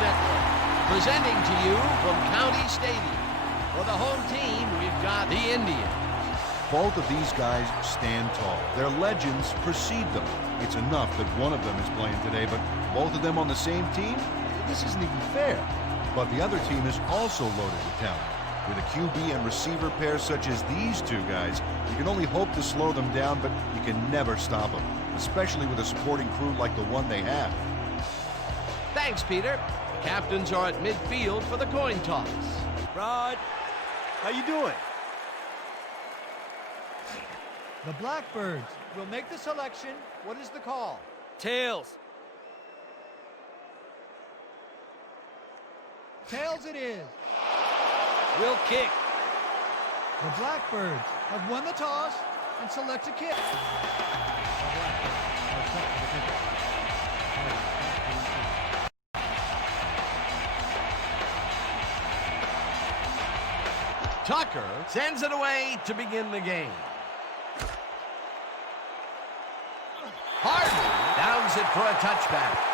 Network, presenting to you from County Stadium. For the home team, we've got the Indians. Both of these guys stand tall. Their legends precede them. It's enough that one of them is playing today, but both of them on the same team? This isn't even fair. But the other team is also loaded with talent. With a QB and receiver pair such as these two guys, you can only hope to slow them down, but you can never stop them, especially with a supporting crew like the one they have. Thanks, Peter. The captains are at midfield for the coin toss. Rod, how you doing? The Blackbirds will make the selection. What is the call? Tails. Tails it is. We'll kick. The Blackbirds have won the toss and select a kick. Tucker sends it away to begin the game. Harden downs it for a touchback.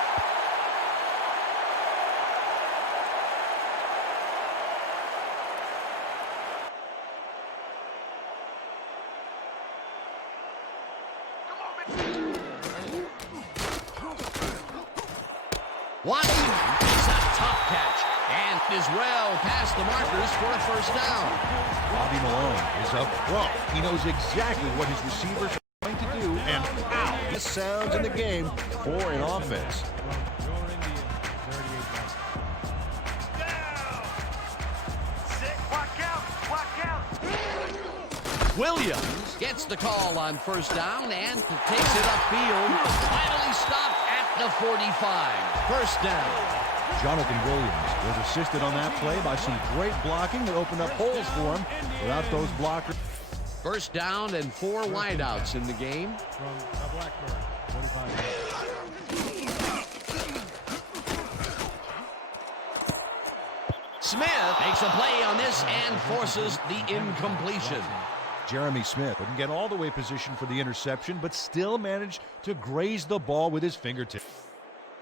Watson is a top catch and is well past the markers for a first down. Bobby Malone is up front. He knows exactly what his receivers are going to do, and ow, this sounds in the game for an offense. Williams gets the call on first down and takes it upfield. Finally stopped at the 45. First down. Jonathan Williams was assisted on that play by some great blocking that opened up holes for him. Without those blockers. First down and 4 wideouts in the game. From the Blackbird, 45 Smith makes a play on this and forces the incompletion. Jeremy Smith couldn't get all the way positioned for the interception, but still managed to graze the ball with his fingertips.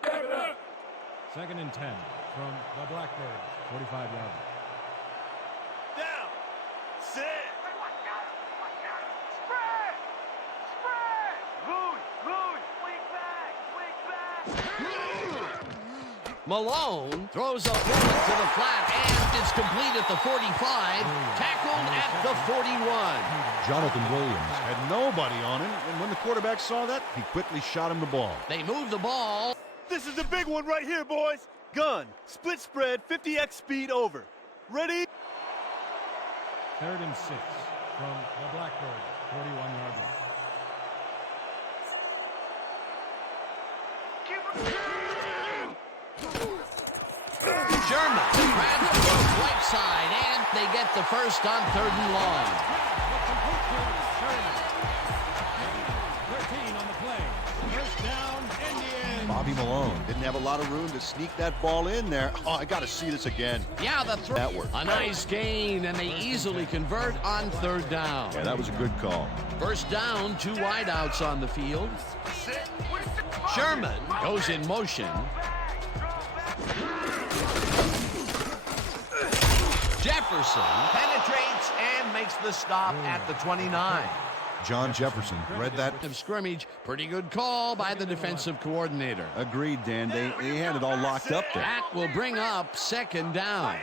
2nd and 10 from the Blackbird, 45 yards. Down. Sit. Malone throws a bullet to the flat and it's complete at the 45, tackled at the 41. Jonathan Williams had nobody on him, and when the quarterback saw that, he quickly shot him the ball. They move the ball. This is the big one right here, boys. Gun, split spread, 50x speed over. Ready? 3rd and 6 from the Blackbird, 41-yard line. Sherman grabs the right side, and they get the first on 3rd and long. 13 on the play. First down, Indians. Bobby Malone didn't have a lot of room to sneak that ball in there. Oh, I got to see this again. Yeah, the throw. That worked. A nice gain, and they easily convert on 3rd down. Yeah, that was a good call. First down, 2 wideouts on the field. Sherman goes in motion. Jefferson penetrates and makes the stop at the 29. John Jefferson read that. Of scrimmage, pretty good call by the defensive coordinator. Agreed, Dan. They had it all locked up there. That will bring up 2nd down.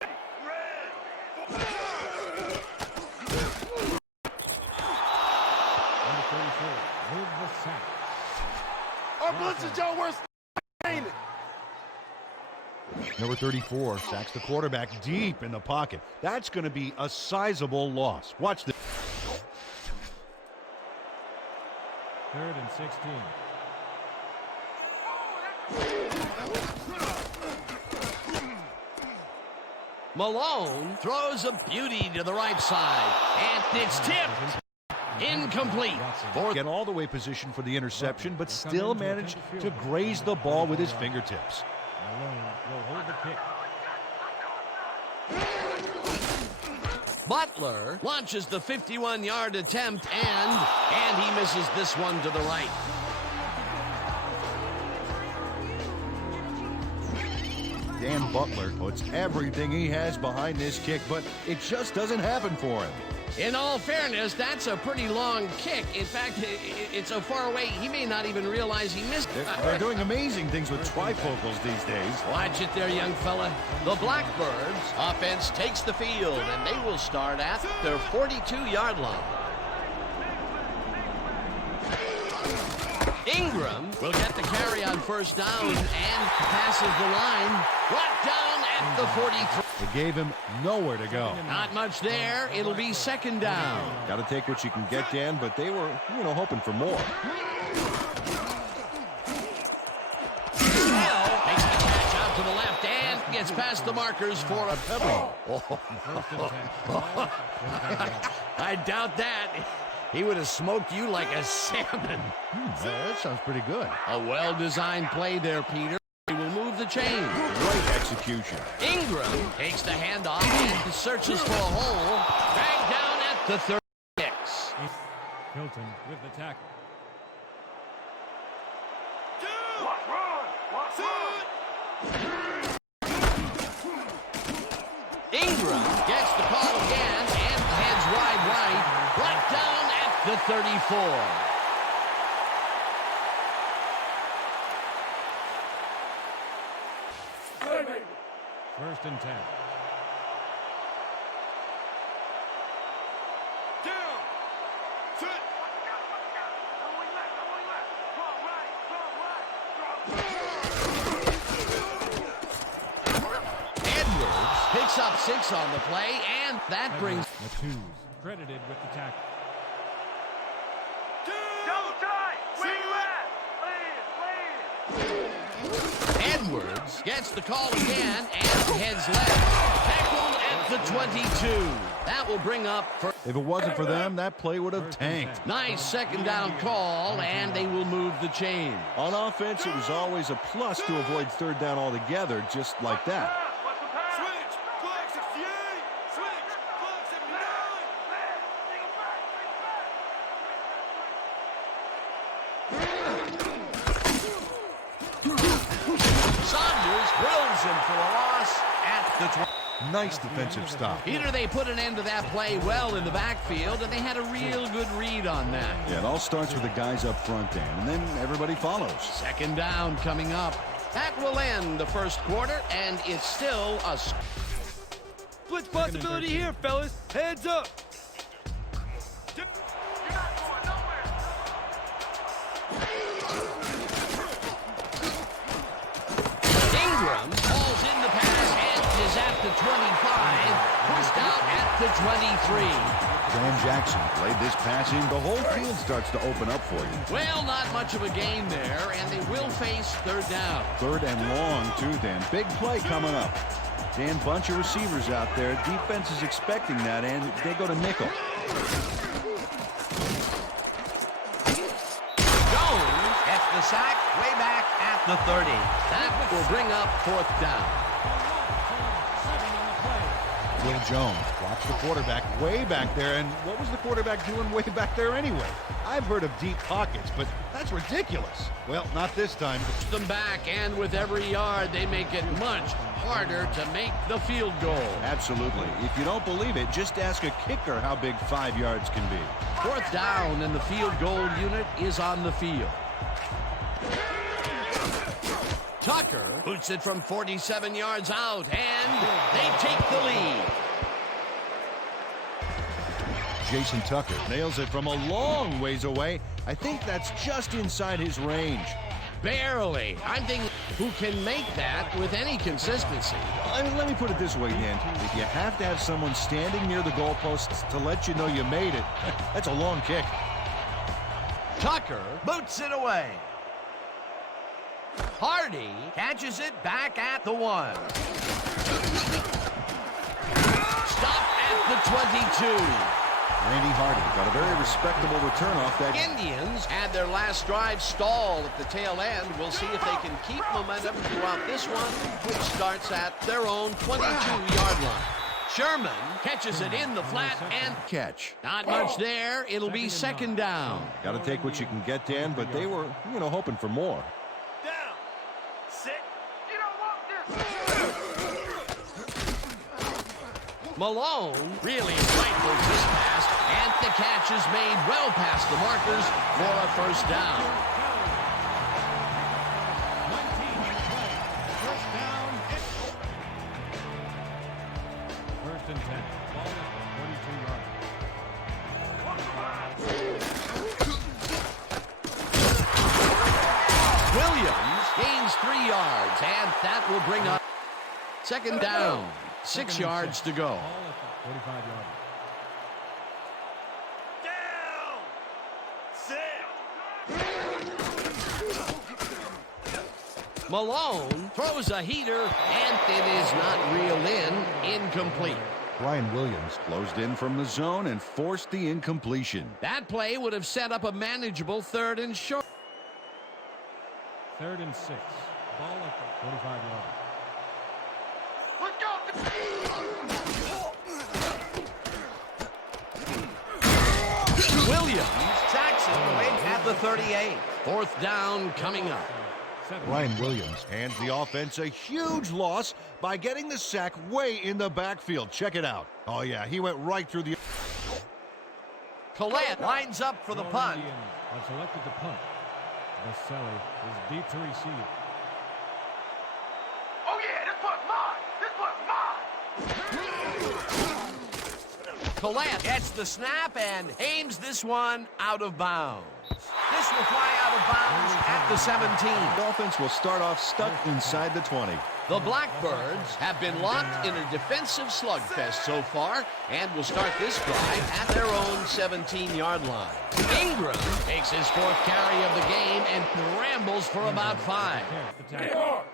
Number 34 with the sack. Our blitz is Joe worse. Number 34 sacks the quarterback deep in the pocket. That's going to be a sizable loss. Watch this. 3rd and 16. Malone throws a beauty to the right side, and it's tipped. Incomplete. Get all the way positioned for the interception, but still managed to graze the ball with his fingertips. Malone will hold the kick. Butler launches the 51-yard attempt, and he misses this one to the right. Dan Butler puts everything he has behind this kick, but it just doesn't happen for him. In all fairness, that's a pretty long kick. In fact, it's so far away, he may not even realize he missed it. They're doing amazing things with trifocals these days. Watch it there, young fella. The Blackbirds offense takes the field, and they will start at their 42-yard line. Ingram will get the carry on first down and passes the line. Brought down at the 43. They gave him nowhere to go. Not much there. It'll be second down. Got to take what you can get, Dan, but they were, hoping for more. Bell makes the catch out to the left and gets past the markers for a penalty. I doubt that. He would have smoked you like a salmon. That sounds pretty good. A well-designed play there, Peter. He will move the chain. Great execution. Ingram takes the handoff and searches for a hole. Dragged down at the 36. Hilton with the tackle. Ingram gets the call again and heads wide right. Brought down at the 34. First and 10. Edwards picks up 6 on the play, and that brings The twos credited with the tackle. Edwards gets the call again and heads left. Tackled at the 22. That will bring up for... If it wasn't for them, that play would have tanked. Nice second down call, and they will move the chain. On offense, it was always a plus to avoid third down altogether, just like that. Drills him for a loss at the 20. Nice defensive stop. Peter, they put an end to that play well in the backfield, and they had a real good read on that. Yeah, it all starts with the guys up front, Dan, and then everybody follows. Second down coming up. That will end the first quarter, and it's still a... Blitz possibility here, fellas. Heads up. Ingram falls in the pass and is at the 25, pushed out at the 23. Dan Jackson played this pass in. The whole field starts to open up for you. Well, not much of a gain there, and they will face third down. Third and long, too, Dan. Big play coming up. Dan, bunch of receivers out there. Defense is expecting that, and they go to nickel. Jones gets the sack way back at the 30. That will bring up fourth down. Will Jones drops the quarterback way back there, and what was the quarterback doing way back there anyway? I've heard of deep pockets, but that's ridiculous. Well, not this time. Push them back, and with every yard, they make it much harder to make the field goal. Absolutely. If you don't believe it, just ask a kicker how big 5 yards can be. Fourth down, and the field goal unit is on the field. Tucker boots it from 47 yards out, and they take the lead. Jason Tucker nails it from a long ways away. I think that's just inside his range. Barely. I'm thinking who can make that with any consistency. Let me put it this way, Dan. If you have to have someone standing near the goalposts to let you know you made it, that's a long kick. Tucker boots it away. Hardy catches it back at the 1. Stop at the 22. Randy Hardy got a very respectable return off that. Indians had their last drive stall at the tail end. We'll see if they can keep momentum throughout this one, which starts at their own 22-yard line. Sherman catches it in the flat and Catch. not much there. It'll be second down. Got to take what you can get, Dan, but they were, hoping for more. Down. Sit. You don't want this. Malone really rifles this pass, and the catch is made well past the markers for a first down. 19 on the play. First down. First and 10. Ball at the 42-yard line. Williams gains 3 yards, and that will bring up second down. 6 yards to go. Ball at the 45-yard line. Down! Sit! Malone throws a heater, and it is not reeled in. Incomplete. Brian Williams closed in from the zone and forced the incompletion. That play would have set up a manageable third and short. 3rd and 6. Ball at the 45-yard line. Williams sacks it away at the 38. Fourth down coming up. Brian Williams hands the offense a huge loss by getting the sack way in the backfield. Check it out. Oh, yeah, he went right through the... Collette lines up for the punt. Indians have selected the punt. Baselli is deep to receive. Oh yeah, this one's mine! This one's mine! Collette gets the snap and aims this one out of bounds. This will fly out of bounds at the 17. The offense will start off stuck inside the 20. The Blackbirds have been locked in a defensive slugfest so far and will start this drive at their own 17-yard line. Ingram takes his 4th carry of the game and rambles for about 5. The tackle.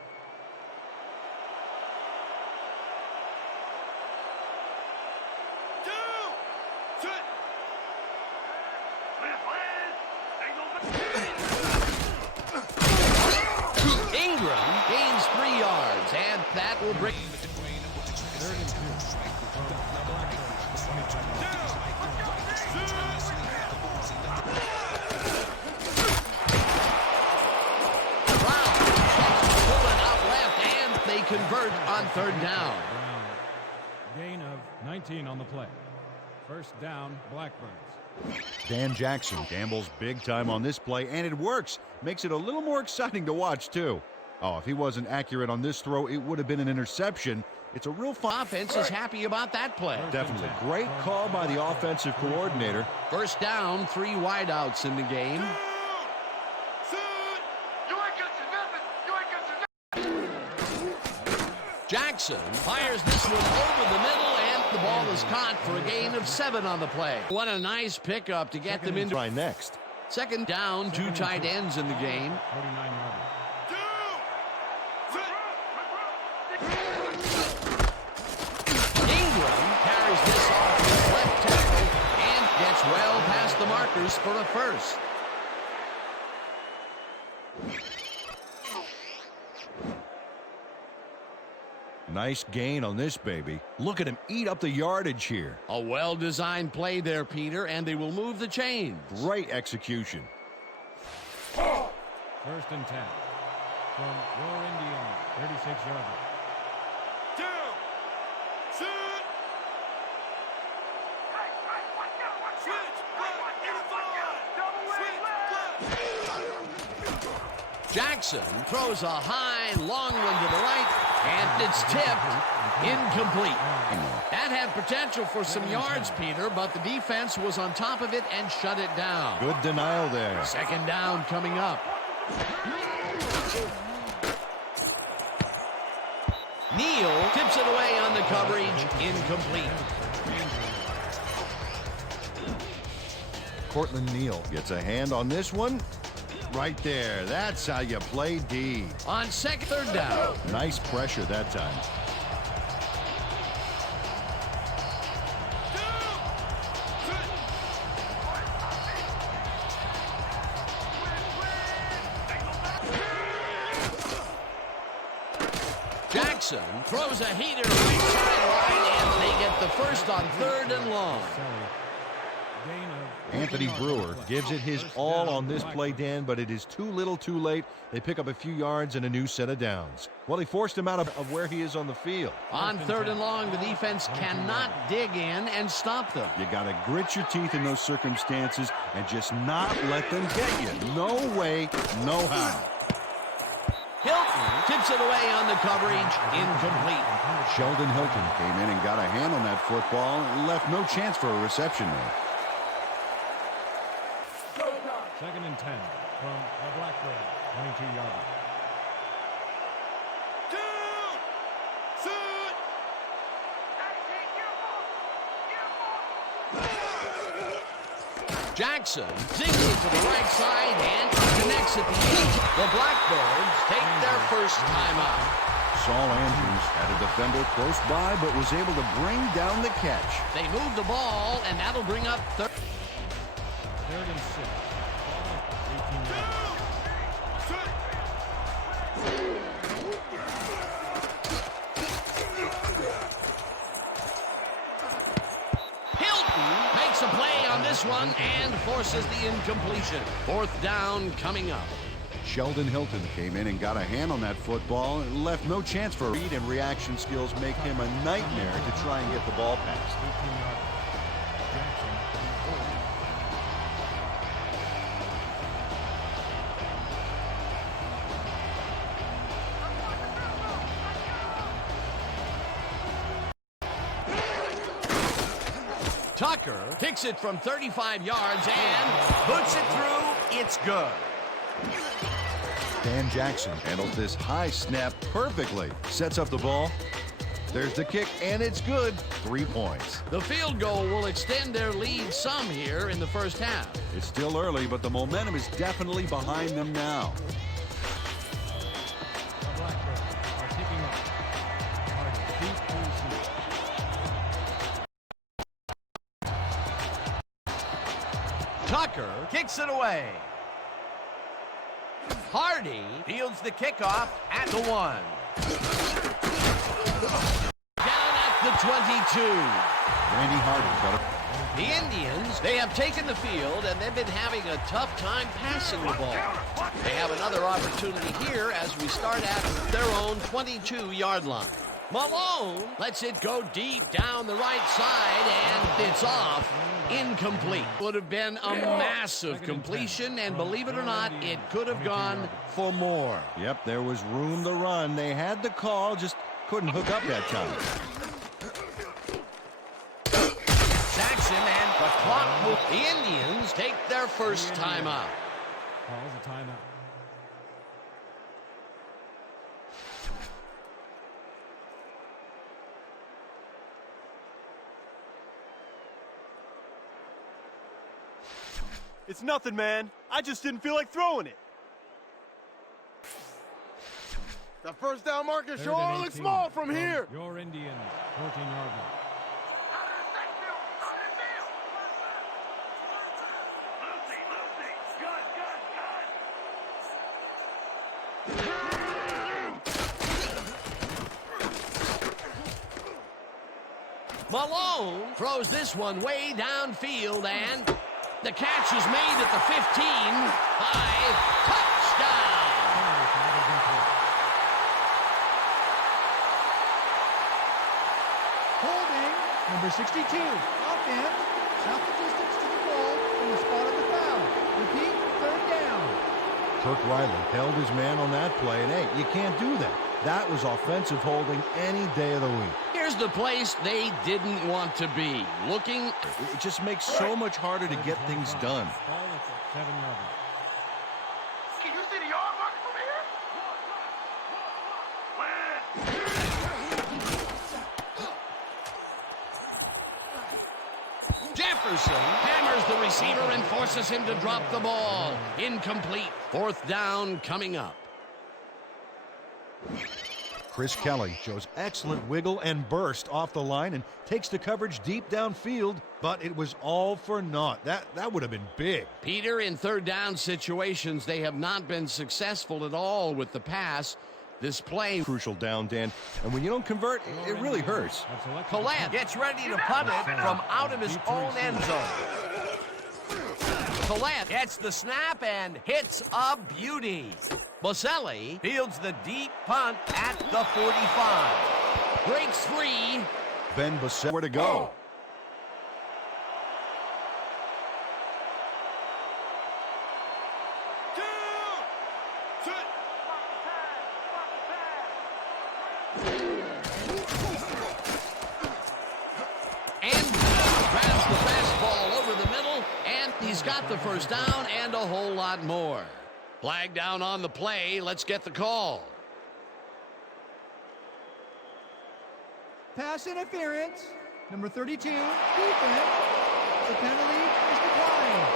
Ingram gains 3 yards, and that will bring... 3rd and 2. From the Blackbirds, 25. Brown checks pulling out left, and they convert on 3rd down. Brown. Gain of 19 on the play. First down, Blackbirds. Dan Jackson gambles big time on this play, and it works. Makes it a little more exciting to watch, too. Oh, if he wasn't accurate on this throw, it would have been an interception. It's a real fun... Offense is happy about that play. Definitely. Great call by the offensive coordinator. First down, 3 wideouts in the game. Jackson fires this one over the middle, and the ball is caught for a gain of 7 on the play. What a nice pickup to get them into... Try next. Second down, 2 tight ends in the game. 49-yard. Ingram carries this off his left tackle and gets well past the markers for a first. Nice gain on this baby. Look at him eat up the yardage here. A well-designed play there, Peter, and they will move the chains. Great execution. 1st and 10. From your Indians, 36-yard line. Jackson throws a high, long one to the right, and it's tipped incomplete. That had potential for some yards, Peter, but the defense was on top of it and shut it down. Good denial there. Second down coming up. Neal tips it away on the coverage, incomplete. Cortland Neal gets a hand on this one. Right there. That's how you play D. On 3rd down. Nice pressure that time. Jackson throws a heater right sideline, and they get the first on 3rd and long. gain of Anthony 14 Brewer yards. gives it his all on this play, Dan, but it is too little too late. They pick up a few yards and a new set of downs. Well, he forced him out of where he is on the field. On third and long, the defense cannot dig in and stop them. You got to grit your teeth in those circumstances and just not let them get you. No way, no how. Hilton tips it away on the coverage, incomplete. Sheldon Hilton came in and got a hand on that football and left no chance for a reception there. 2nd and 10 from the Blackbird, 22-yard line. Jackson zings it to the right side and connects at the end. The Blackbirds take their first time out. Saul Andrews had a defender close by but was able to bring down the catch. They move the ball, and that'll bring up 3rd and 6. Ball, 18 yards. Hilton makes a play on this one and forces the incompletion. 4th down coming up. Sheldon Hilton came in and got a hand on that football and left no chance for read and reaction skills make him a nightmare to try and get the ball past. 18 yards. Jackson. Tucker kicks it from 35 yards and puts it through. It's good. Dan Jackson handles this high snap perfectly. Sets up the ball. There's the kick, and it's good. 3 points. The field goal will extend their lead some here in the first half. It's still early, but the momentum is definitely behind them now. The Blackbirds are taking off. Hardy deep to receive. Tucker kicks it away. Hardy fields the kickoff at the 1. Down at the 22. Randy Hardy got it. The Indians, they have taken the field, and they've been having a tough time passing the ball. They have another opportunity here as we start at their own 22-yard line. Malone lets it go deep down the right side, and it's off. Incomplete. Would have been a massive completion, and believe it or not, it could have gone for more. Yep, there was room to run. They had the call, just couldn't hook up that time. Jackson and the clock moves. The Indians take their first timeout. Calls a timeout. It's nothing, man. I just didn't feel like throwing it. The first down marker 3rd sure and looks 18 small from here. Your Indians, 14-yard line. Malone throws this one way downfield, and the catch is made at the 15. High touchdown. Holding, number 62, offense, south the distance to the ball from the spot of the foul. Repeat, 3rd down. Kirk Riley held his man on that play, and hey, you can't do that. That was offensive holding any day of the week. Here's the place they didn't want to be. Looking. It just makes so much harder to get things done. Ball at the 7-yard line. Can you see the yard marker from here? Jefferson hammers the receiver and forces him to drop the ball. Incomplete. 4th down coming up. Chris Kelly shows excellent wiggle and burst off the line and takes the coverage deep downfield, but it was all for naught. That would have been big. Peter, in 3rd down situations, they have not been successful at all with the pass. This play. Crucial down, Dan. And when you don't convert, it really hurts. Collette gets ready to punt it from out of his own end zone. to left, gets the snap and hits a beauty. Boselli fields the deep punt at the 45. Breaks free. Ben Boselli, where to go? Grabs the fastball over the middle, and he's got the first down and a whole lot more. Flag down on the play. Let's get the call. Pass interference. Number 32, defense. The penalty is declined.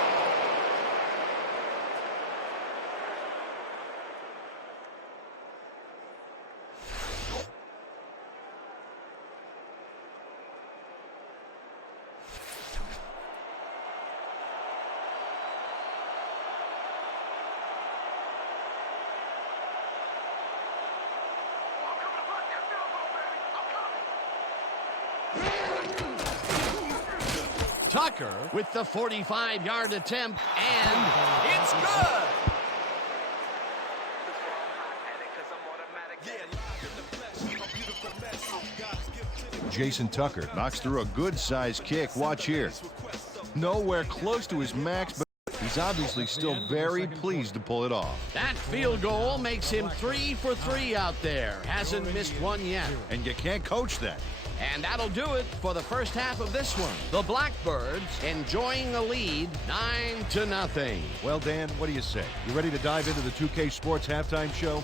Tucker with the 45-yard attempt, and it's good. Jason Tucker knocks through a good-sized kick. Watch here. Nowhere close to his max, but he's obviously still very pleased to pull it off. That field goal makes him 3 for 3 out there. Hasn't missed one yet. And you can't coach that. And that'll do it for the first half of this one. The Blackbirds enjoying the lead 9-0. Well, Dan, what do you say? You ready to dive into the 2K Sports halftime show?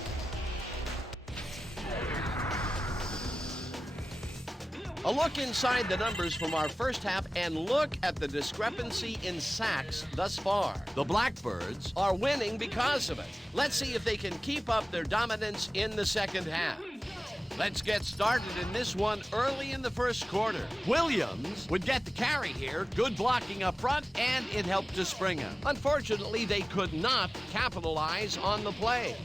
A look inside the numbers from our first half, and look at the discrepancy in sacks thus far. The Blackbirds are winning because of it. Let's see if they can keep up their dominance in the second half. Let's get started in this one early in the first quarter. Williams would get the carry here. Good blocking up front, and it helped to spring him. Unfortunately, they could not capitalize on the play.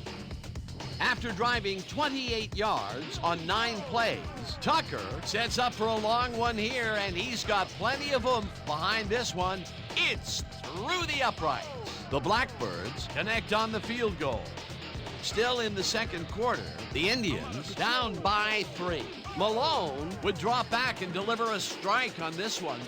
After driving 28 yards on 9 plays, Tucker sets up for a long one here, and he's got plenty of oomph behind this one. It's through the uprights. The Blackbirds connect on the field goal. Still in the second quarter, the Indians down by 3. Malone would drop back and deliver a strike on this one.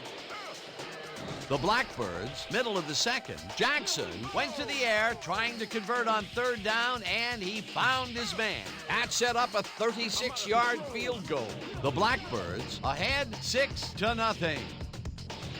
The Blackbirds, middle of the second, Jackson went to the air trying to convert on third down, and he found his man. That set up a 36-yard field goal. The Blackbirds ahead 6-0.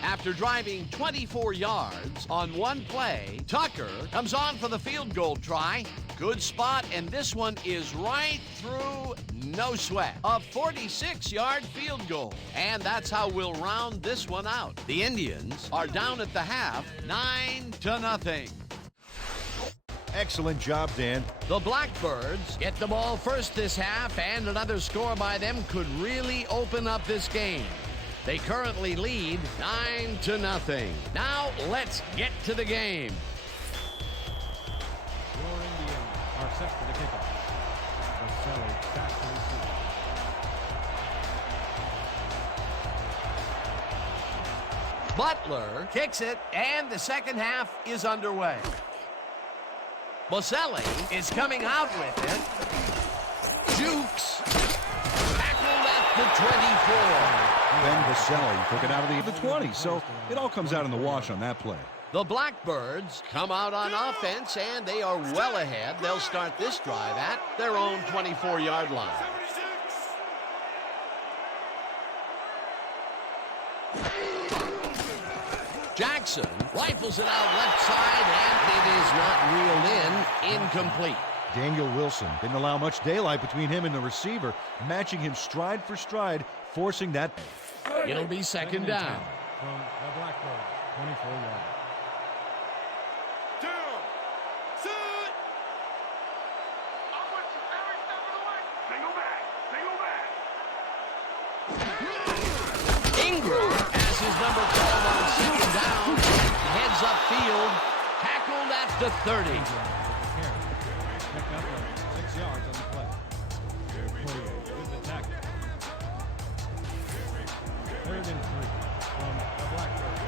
After driving 24 yards on one play, Tucker comes on for the field goal try. Good spot, and this one is right through, no sweat. A 46-yard field goal. And that's how we'll round this one out. The Indians are down at the half, 9-0. Excellent job, Dan. The Blackbirds get the ball first this half, and another score by them could really open up this game. They currently lead 9-0. Now let's get to the game. Your Indians are set for the kickoff. Boselli back to receive. Butler kicks it, and the second half is underway. Boselli is coming out with it. Jukes. Tackled at the 24. Ben Boselli took it out of the 20, so it all comes out in the wash on that play. The Blackbirds come out on offense, and they are well ahead. They'll start this drive at their own 24-yard line. Jackson rifles it out left side, and it is not reeled in. Incomplete. Daniel Wilson didn't allow much daylight between him and the receiver, matching him stride for stride, forcing that. It'll be second down. From the Blackbirds, 24 yards. Down. Sit. I'm with you every step of the way. Single back. Single back. Ingram has his number 12 on second down. Heads upfield. Tackled at the 30. Picked up 6 yards on the play. With the tackle. 3rd and 3 from the Blackbirds.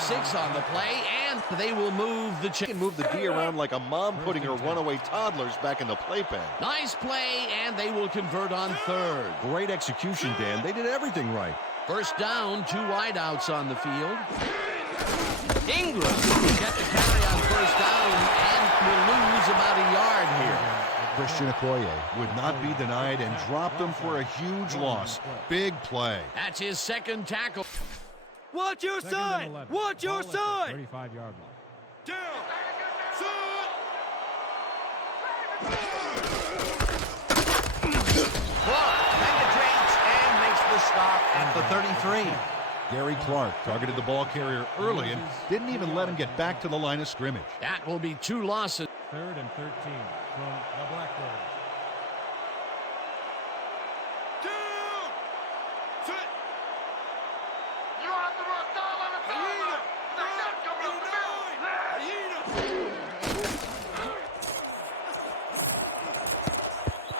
of 6 on the play, and they will move the chain. Move the D around like a mom putting her runaway toddlers back in the playpen. Nice play, and they will convert on 3rd. Great execution, Dan. They did everything right. First down, 2 wideouts on the field. Ingram will get the carry on first down and will lose about a yard here. Christian Okoye would not be denied and dropped them for a huge loss. Big play. That's his 2nd tackle. Watch your side! Watch your side! 35-yard line. Down. Shoot. Clark penetrates and makes the stop at the 33. Gary Clark targeted the ball carrier early and didn't even let him get back to the line of scrimmage. That will be 2 losses. 3rd and 13 from the Blackbirds. Down. Sit. You have to run down on the sideline. They're not coming up the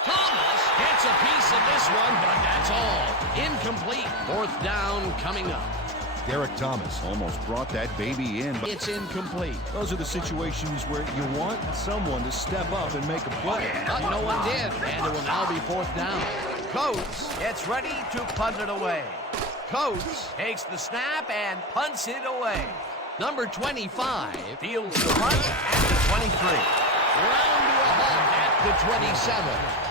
Thomas gets a piece of this one, but that's all. Incomplete. 4th down coming up. Derek Thomas almost brought that baby in, but It's incomplete. those are the situations where you want someone to step up and make a play. But no one did, and it will now be 4th down. Coates gets ready to punt it away. Coates takes the snap and punts it away. Number 25 fields the punt at the 23. Round to a halt at the 27.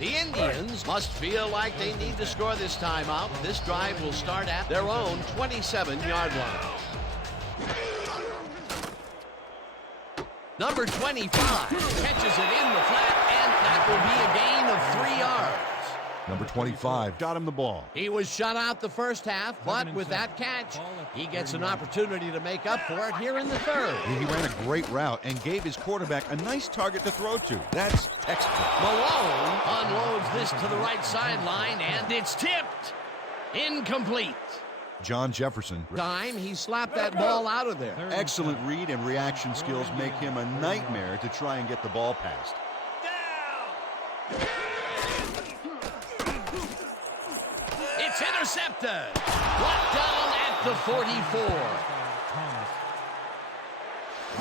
The Indians must feel like they need to score this time out. This drive will start at their own 27-yard line. Number 25 catches it in the flat, and that will be a gain of 3 yards. Number 25 got him the ball. He was shut out the first half, but with that catch, he gets an opportunity to make up for it here in the 3rd. He ran a great route and gave his quarterback a nice target to throw to. That's textbook. Malone unloads this to the right sideline, and it's tipped. Incomplete. John Jefferson. Time he slapped that ball out of there. Excellent read and reaction skills make him a nightmare to try and get the ball past. It's intercepted. Brought down at the 44.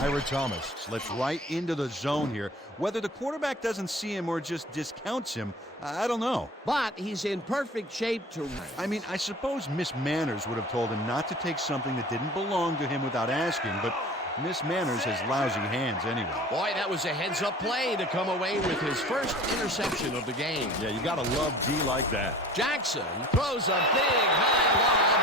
Ira Thomas slips right into the zone here. Whether the quarterback doesn't see him or just discounts him, I don't know. But he's in perfect shape to... I mean, I suppose Miss Manners would have told him not to take something that didn't belong to him without asking, but Miss Manners has lousy hands anyway. Boy, that was a heads-up play to come away with his first interception of the game. Yeah, you gotta love D like that. Jackson throws a big high lob,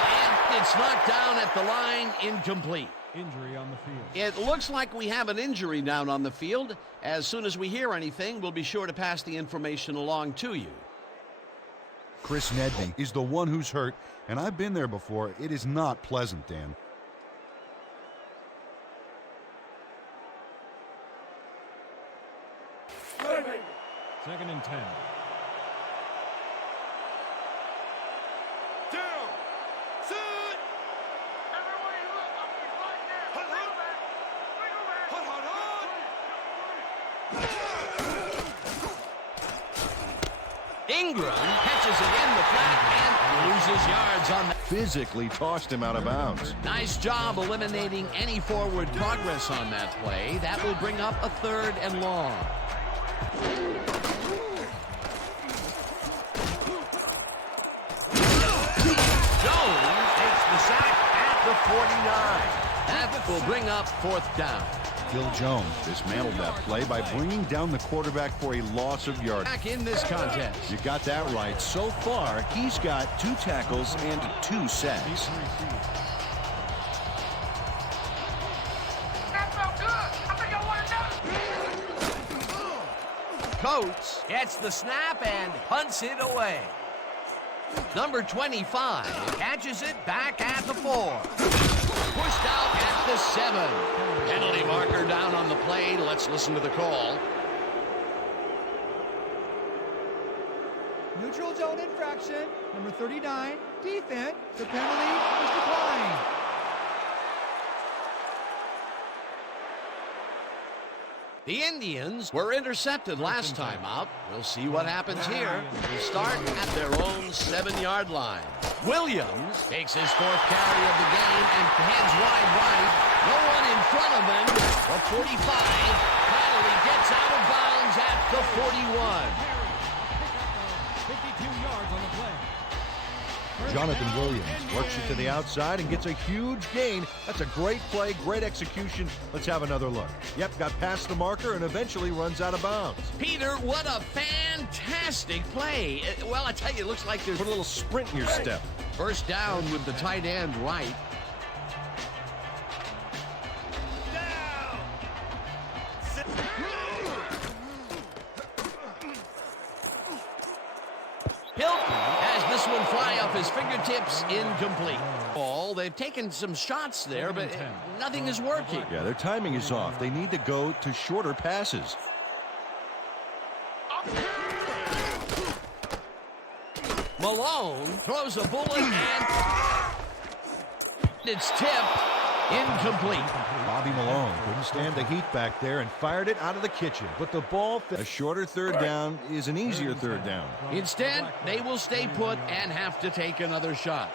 and it's knocked down at the line, incomplete. Injury on the field. It looks like we have an injury down on the field. As soon as we hear anything, we'll be sure to pass the information along to you. Chris Nedney is the one who's hurt, and I've been there before. It is not pleasant, Dan. Second and 10. Down. Sit. Everywhere you look, I'll be right there. Hut, hut. Hut, hut, hut. Ingram catches it in the flat and loses yards on that. Physically tossed him out of bounds. Nice job eliminating any forward progress on that play. That will bring up a 3rd and long. Jones takes the sack at the 49. That will bring up 4th down. Phil Jones dismantled that play by bringing down the quarterback for a loss of yards. Back in this contest. You got that right. So far, he's got 2 tackles and 2 sacks. That felt good. I think I want it now. Coates gets the snap and punts it away. Number 25 catches it back at the 4. Pushed out at the 7. Penalty marker down on the play. Let's listen to the call. Neutral zone infraction, number 39, defense. The penalty is declined. The Indians were intercepted last time out. We'll see what happens here. They start at their own 7-yard line. Williams takes his fourth carry of the game and heads wide right. No one in front of him. The 45 finally gets out of bounds at the 41. 52 yards on the play. Jonathan Williams works it to the outside and gets a huge gain. That's a great play, great execution. Let's have another look. Yep, got past the marker and eventually runs out of bounds. Peter, what a fantastic play. Well, I tell you, it looks like there's Put a little sprint in your step. first down with the tight end right. Hilton has this one fly off his fingertips, incomplete. Ball, they've taken some shots there, but nothing is working. Yeah, their timing is off. They need to go to shorter passes. Malone throws a bullet and it's tipped, incomplete. Bobby Malone couldn't stand the heat back there and fired it out of the kitchen. But the ball, a shorter third down is an easier third down. Instead, they will stay put and have to take another shot.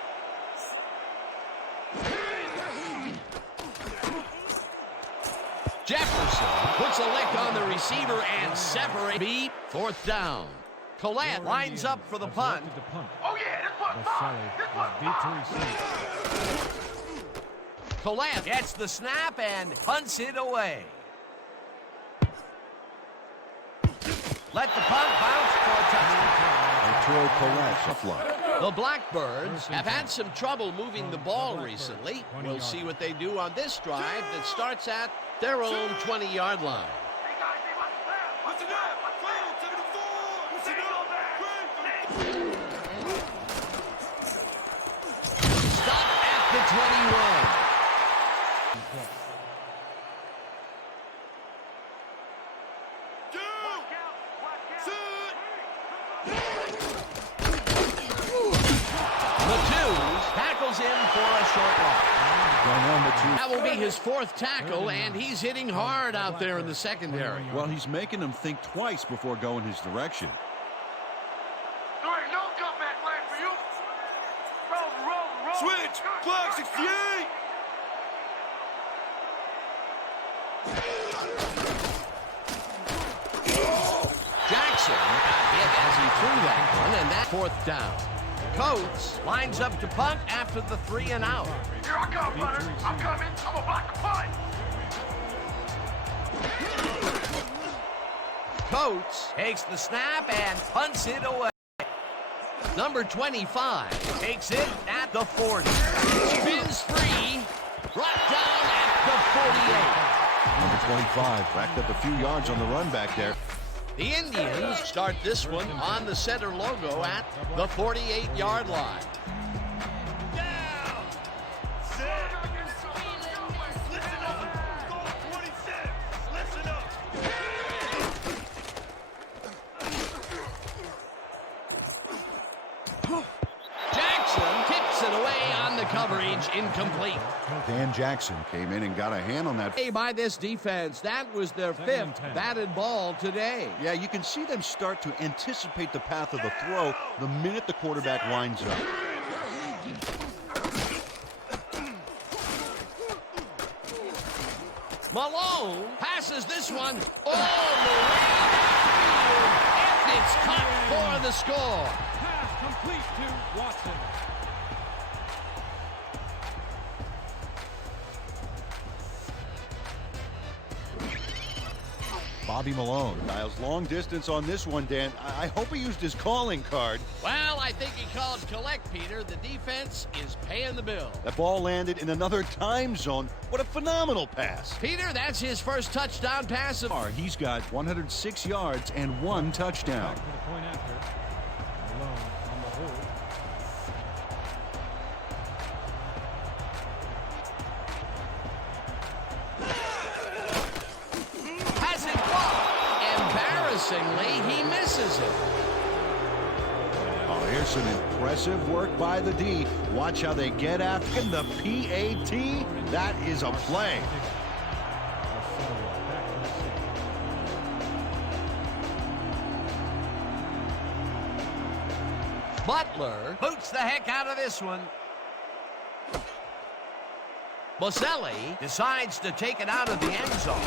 Jefferson puts a lick on the receiver and separates. Beat, fourth down. Collette lines up for the punt. Oh, yeah, this one's mine. This one's mine. Collette gets the snap and punts it away. Let the punt bounce for a touchdown. And Troy Collette, tough luck. The Blackbirds have had some trouble moving the ball recently. We'll see what they do on this drive that starts at their own 20-yard line. Hey, guys, hey, what's the snap? What's the snap? Stop at the 21. Tackles in for a short loss. That will be his fourth tackle, and he's hitting hard out there in the secondary. Well, he's making them think twice before going his direction. There ain't no comeback plan for you. Roll. Switch. Flag 68. Jackson got hit as he threw that one, and that fourth down. Coates lines up to punt after the 3 and out. Here I come, brother. I'm coming. I'm gonna block the punt. Coates takes the snap and punts it away. Number 25 takes it at the 40. Spins free. Brought down at the 48. Number 25 racked up a few yards on the run back there. The Indians start this one on the center logo at the 48-yard line. Down. Set. Listen up. Go 26. Listen up. Jackson tips it away on the coverage, incomplete. Dan Jackson came in and got a hand on that. Hey, by this defense, that was their fifth batted ball today. Yeah, you can see them start to anticipate the path of the throw the minute the quarterback lines up. Malone passes this one all the way downfield, and it's caught for the score. Pass complete to Watson. Bobby Malone dials long distance on this one, Dan. I hope he used his calling card. Well, I think he called collect, Peter. The defense is paying the bill. That ball landed in another time zone. What a phenomenal pass. Peter, that's his first touchdown pass. He's got 106 yards and 1 touchdown. Back to the point after. Malone on the hold. Has it blocked. Embarrassingly, he misses it. Oh, here's some impressive work by the D. Watch how they get after the PAT. That is a play. Butler boots the heck out of this one. Boselli decides to take it out of the end zone.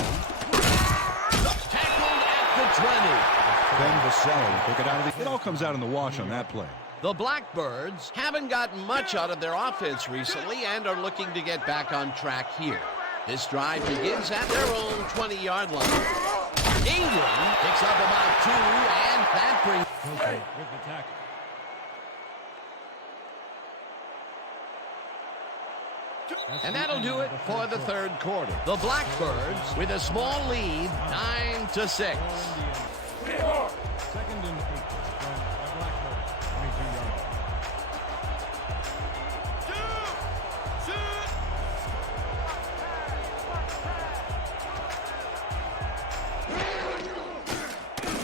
Tackled at the 20. Ben Boselli took it out of the... It all comes out in the wash on that play. The Blackbirds haven't gotten much out of their offense recently and are looking to get back on track here. This drive begins at their own 20-yard line. England picks up about 2, and that brings... With the tackle. And that'll do it for the third quarter. The Blackbirds with a small lead, 9-6. 2nd and 8 from the Blackbirds, 22-yard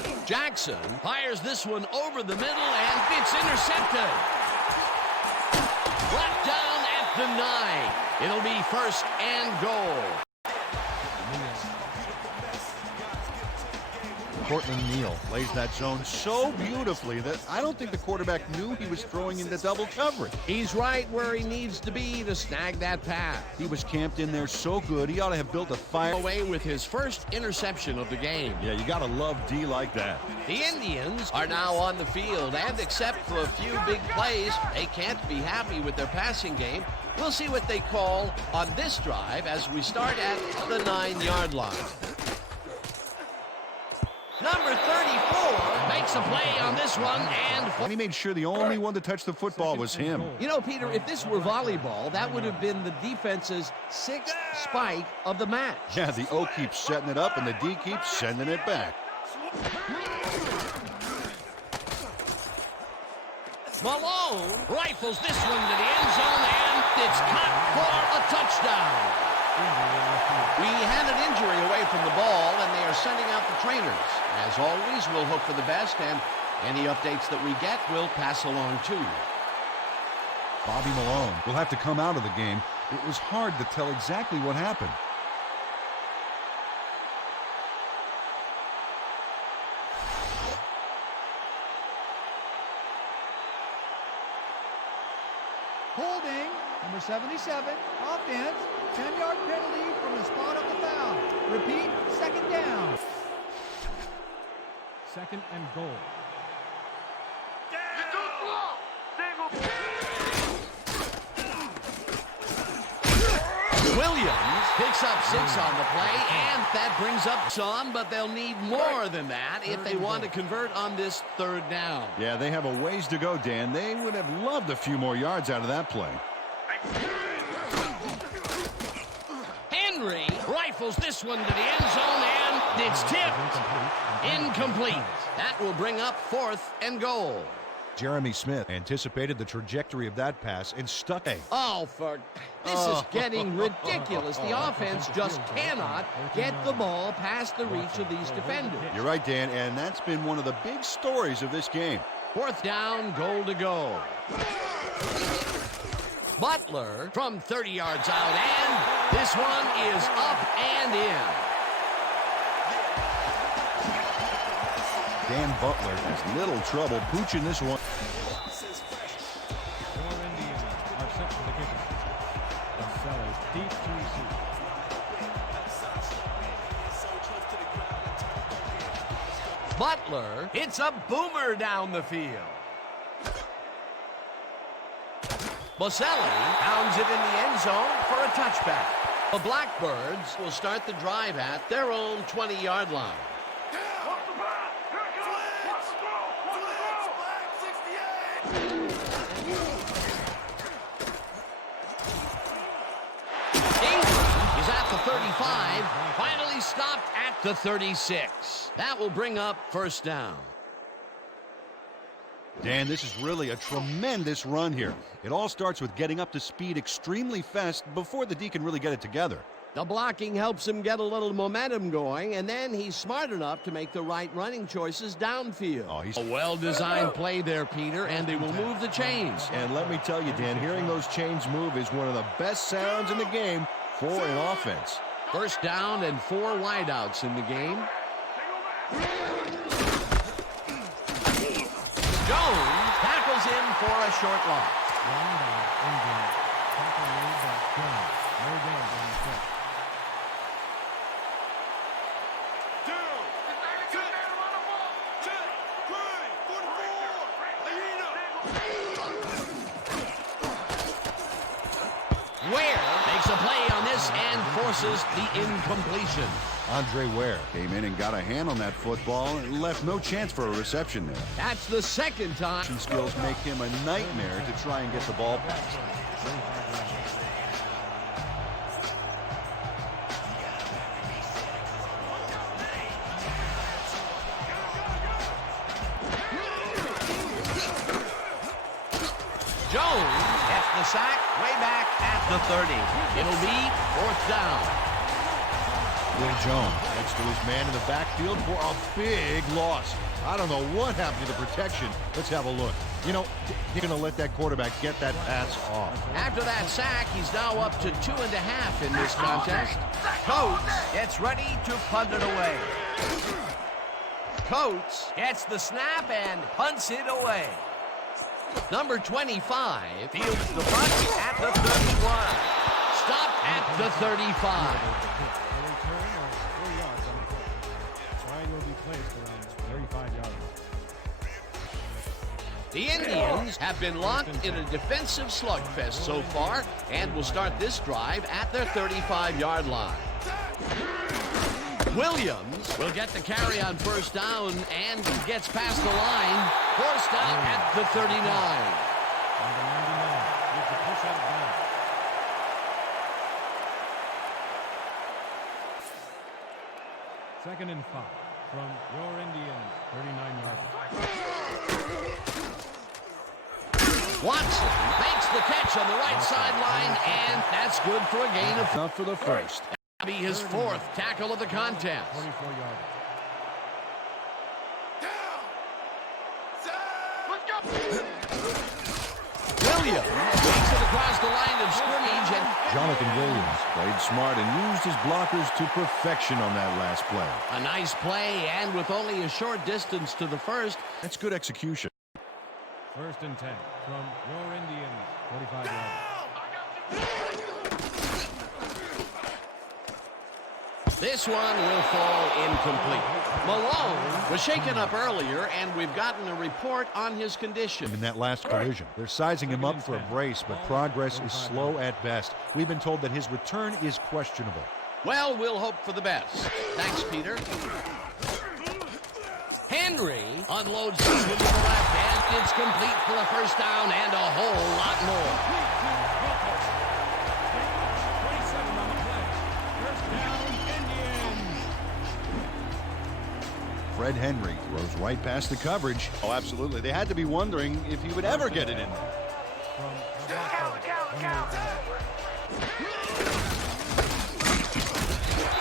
line. Jackson fires this one over the middle, and it's intercepted. Brought down at the 9. It'll be 1st and goal. Cortland Neal lays that zone so beautifully that I don't think the quarterback knew he was throwing into double coverage. He's right where he needs to be to snag that pass. He was camped in there so good, he ought to have built a fire. Away with his first interception of the game. Yeah, you gotta love D like that. The Indians are now on the field, and except for a few big plays, they can't be happy with their passing game. We'll see what they call on this drive as we start at the 9-yard line. Number 34 makes a play on this one, and He made sure the only one to touch the football was him. you know, Peter, if this were volleyball, that would have been the defense's 6th spike of the match. Yeah, the O keeps setting it up and the D keeps sending it back. Malone rifles this one to the end zone, and it's caught for a touchdown. We had an injury away from the ball, and they are sending out the trainers. As always, we'll hope for the best, and any updates that we get, we'll pass along to you. Bobby Malone will have to come out of the game. It was hard to tell exactly what happened. Holding, number 77, offense, 10-yard penalty from the spot of the foul. Repeat, 2nd down. 2nd and goal. You too slow. Single. Williams picks up 6 on the play, and that brings up some, but they'll need more than that if they want to convert on this 3rd down. Yeah, they have a ways to go, Dan. They would have loved a few more yards out of that play. Henry rifles this one to the end zone, and it's tipped. Incomplete. That will bring up 4th and goal. Jeremy Smith anticipated the trajectory of that pass and stuck a. Oh, this is getting ridiculous. The offense just cannot get the ball past the reach of these defenders. You're right, Dan, and that's been one of the big stories of this game. 4th down, goal to go. Butler from 30 yards out, and this one is up and in. Dan Butler has little trouble pooching this one. 4 Indians are set for the kicker. Boselli deep to receive. Butler hits a boomer down the field. Boselli pounds it in the end zone for a touchback. The Blackbirds will start the drive at their own 20-yard line. England is at the 35, finally stopped at the 36. That will bring up 1st down. Dan, this is really a tremendous run here. It all starts with getting up to speed extremely fast before the D can really get it together. The blocking helps him get a little momentum going, and then he's smart enough to make the right running choices downfield. Oh, he's a well-designed play there, Peter, and they will move the chains. And let me tell you, Dan, hearing those chains move is one of the best sounds in the game for an offense. 1st down and 4 wideouts in the game. Jones tackles him for a short loss. One by England. Tackle made by Jones. No gain on the play. Ware makes a play on this and forces the incompletion. Andre Ware came in and got a hand on that football and left no chance for a reception there. That's the second time. Skills make him a nightmare to try and get the ball past. Jones gets the sack way back at the 30. It'll be fourth down. Will Jones next to his man in the backfield for a big loss. I don't know what happened to the protection. Let's have a look. You know, you're going to let that quarterback get that pass off. After that sack, he's now up to 2.5 in this contest. Coates gets ready to punt it away. Coates gets the snap and punts it away. Number 25 fields the punt at the 31. Stopped at the 35. A return or 4 yards on the play. Trying will be placed around 35 yards. The Indians have been locked in a defensive slugfest so far and will start this drive at their 35-yard line. Williams will get the carry on first down and gets past the line. Forced out at the 39. Number 99 with the push out of bounds. Second and 5 from your Indians, 39-yard line. Watson makes the catch on the right sideline, and that's good for a gain of Not for the first. be his fourth tackle of the contest. 24 yards. Williams makes it across the line of scrimmage, and Jonathan Williams played smart and used his blockers to perfection on that last play. a nice play, and with only a short distance to the first. That's good execution. First and 10 from your Indians, 45 yards. This one will fall incomplete. Malone was shaken up earlier, and we've gotten a report on his condition. In that last collision, they're sizing him up for a brace, but progress is slow at best. We've been told that his return is questionable. Well, we'll hope for the best. Thanks, Peter. Henry unloads this one to the left, and it's complete for a first down and a whole lot more. 27 on the play. First down, Indians. Fred Henry throws right past the coverage. Oh, absolutely. They had to be wondering if he would ever get it in there. From the Blackbirds,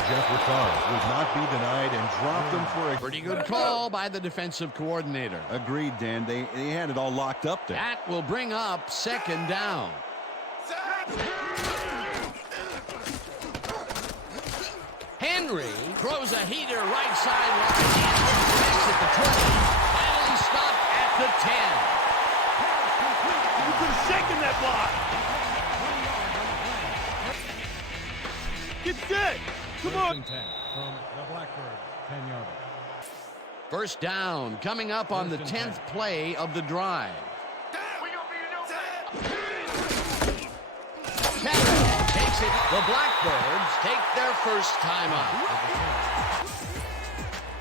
Jeff Ricard would not be denied and dropped him for a Pretty good call by the defensive coordinator. Agreed, Dan. They had it all locked up there. That will bring up second down. Henry throws a heater right sideline and connects at the 20. Finally stopped at the 10. You could have shaken that block. Get set. Come First on. and 10 from the Blackbirds, 10-yard. First down coming up on the 10th play of the drive. Cannon takes it. The Blackbirds take their first time out.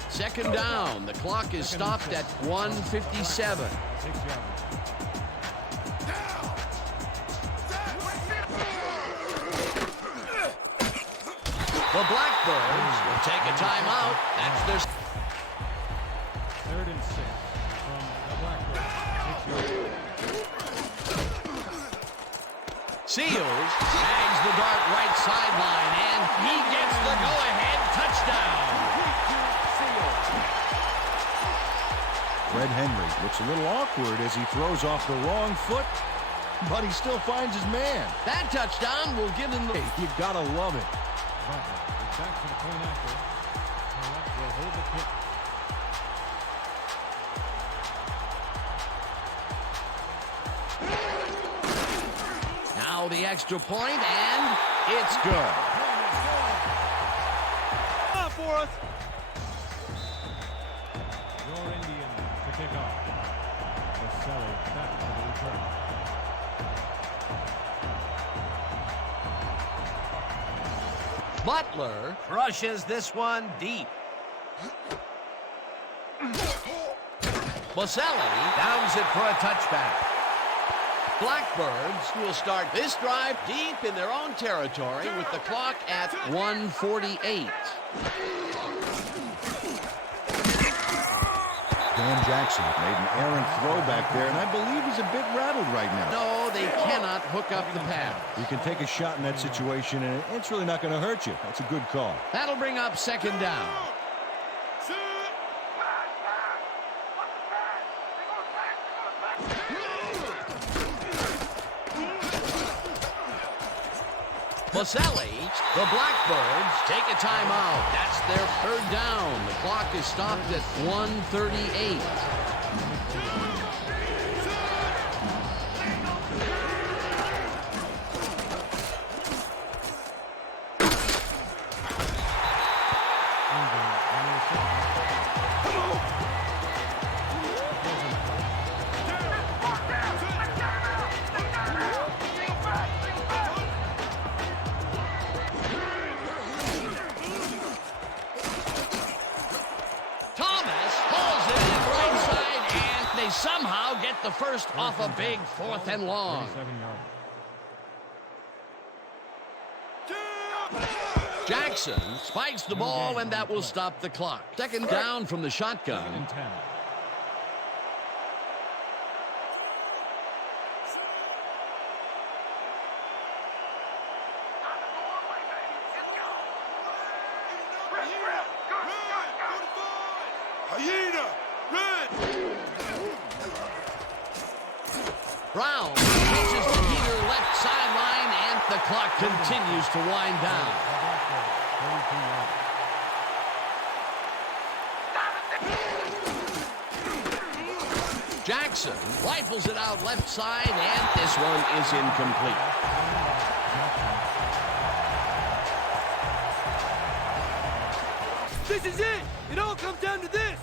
Second down. The clock is stopped at 1:57. 6 yards. The Blackbirds will take a timeout. That's their... Third and 6 from the Blackbirds, 6 yards. Seals snags the dart right sideline, and he gets the go-ahead touchdown. Fred Henry looks a little awkward as he throws off the wrong foot, but he still finds his man. That touchdown will give him the... You gotta love it. Butler is back to the point after. And that will hold the kick. Now the extra point, and it's good. Come on for us. Your Indians to kick off. Baselli back for the return. Butler crushes this one deep. Baselli downs it for a touchback. Blackbirds will start this drive deep in their own territory with the clock at 1:48. Dan Jackson made an errant throw back there, and I believe he's a bit rattled right now. No, they cannot hook up the pass. You can take a shot in that situation, and it's really not going to hurt you. That's a good call. That'll bring up second down. Baselli, the Blackbirds take a timeout. That's their third down. The clock is stopped at 1:38. Somehow get the first off a big 4th and long. 37 yards. Jackson spikes the ball, and that will stop the clock. Second down from the shotgun. 2nd and 10. Brown catches the heater left sideline, and the clock continues to wind down. 32 yards. Jackson rifles it out left side, and this one is incomplete. This is it. It all comes down to this.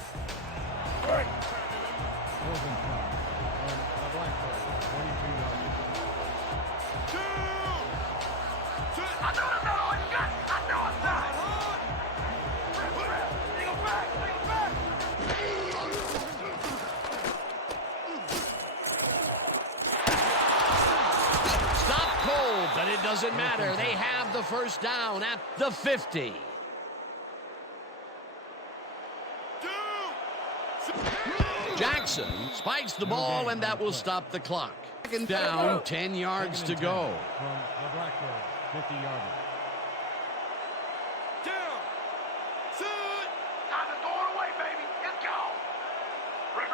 Fourth and 5. The Blackbirds, 22 yards. Stop cold, but it doesn't matter. They have the first down at the 50. Jackson spikes the ball, and that will stop the clock. Second down, 10 yards to go. From the Blackbirds, 50-yarder. Down. Set. Time to throw it away, baby. Let's go. Red.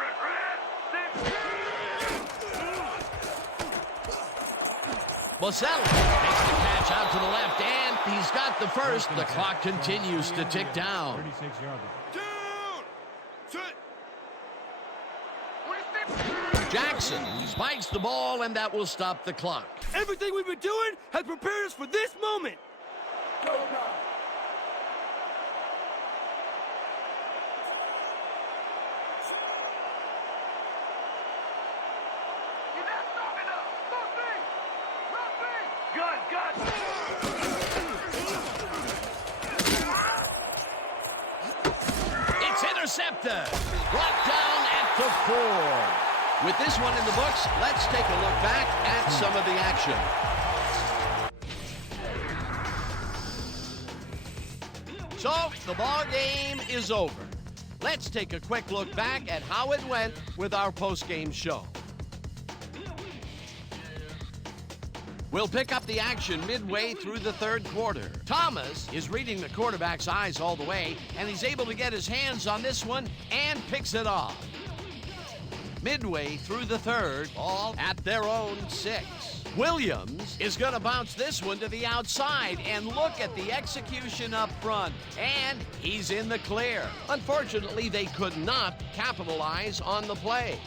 Baselli makes the catch out to the left, and he's got the first. The clock continues to tick down. 36-yarder. Down. Set. Jackson spikes the ball, and that will stop the clock. Everything we've been doing has prepared us for this moment. Go now. You're not strong enough. Run me. Gun. It's intercepted. Brought down at the 4. With this one in the books, let's take a look back at some of the action. So, the ball game is over. Let's take a quick look back at how it went with our post-game show. We'll pick up the action midway through the third quarter. Thomas is reading the quarterback's eyes all the way, and he's able to get his hands on this one and picks it off. Midway through the third, ball at their own 6. Williams is going to bounce this one to the outside, and look at the execution up front, and he's in the clear. Unfortunately, they could not capitalize on the play.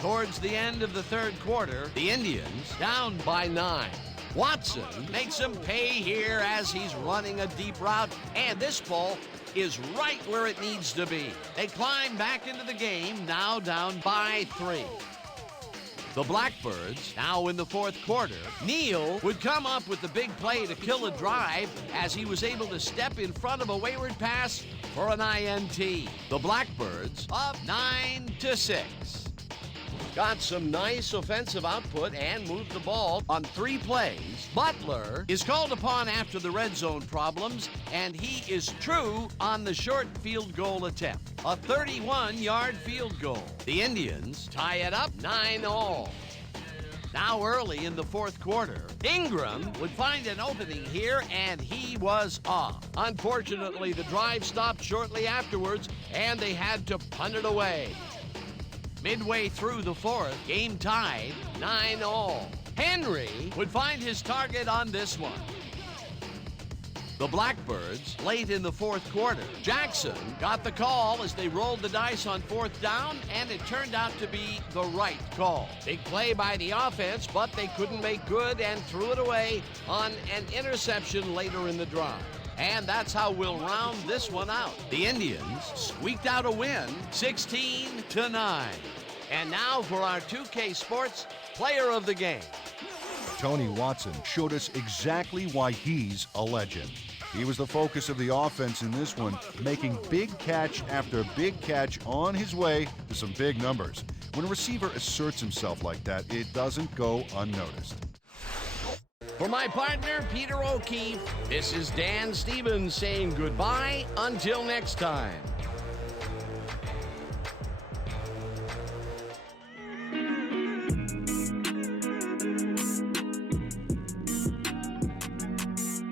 Towards the end of the third quarter, the Indians down by 9. Watson makes him pay here as he's running a deep route, and this ball is right where it needs to be. They climb back into the game, now down by 3. The Blackbirds, now in the fourth quarter. Neal would come up with the big play to kill a drive as he was able to step in front of a wayward pass for an INT. The Blackbirds up 9-6. Got some nice offensive output and moved the ball on 3 plays. Butler is called upon after the red zone problems, and he is true on the short field goal attempt. A 31-yard field goal. The Indians tie it up 9-all. Now early in the fourth quarter, Ingram would find an opening here, and he was off. Unfortunately, the drive stopped shortly afterwards, and they had to punt it away. Midway through the fourth, game tied 9-all. Henry would find his target on this one. The Blackbirds late in the fourth quarter. Jackson got the call as they rolled the dice on fourth down, and it turned out to be the right call. Big play by the offense, but they couldn't make good and threw it away on an interception later in the drive. And that's how we'll round this one out. The Indians squeaked out a win, 16-9. And now for our 2K Sports Player of the Game. Tony Watson showed us exactly why he's a legend. He was the focus of the offense in this one, making big catch after big catch on his way to some big numbers. When a receiver asserts himself like that, it doesn't go unnoticed. For my partner, Peter O'Keefe, this is Dan Stevens saying goodbye until next time.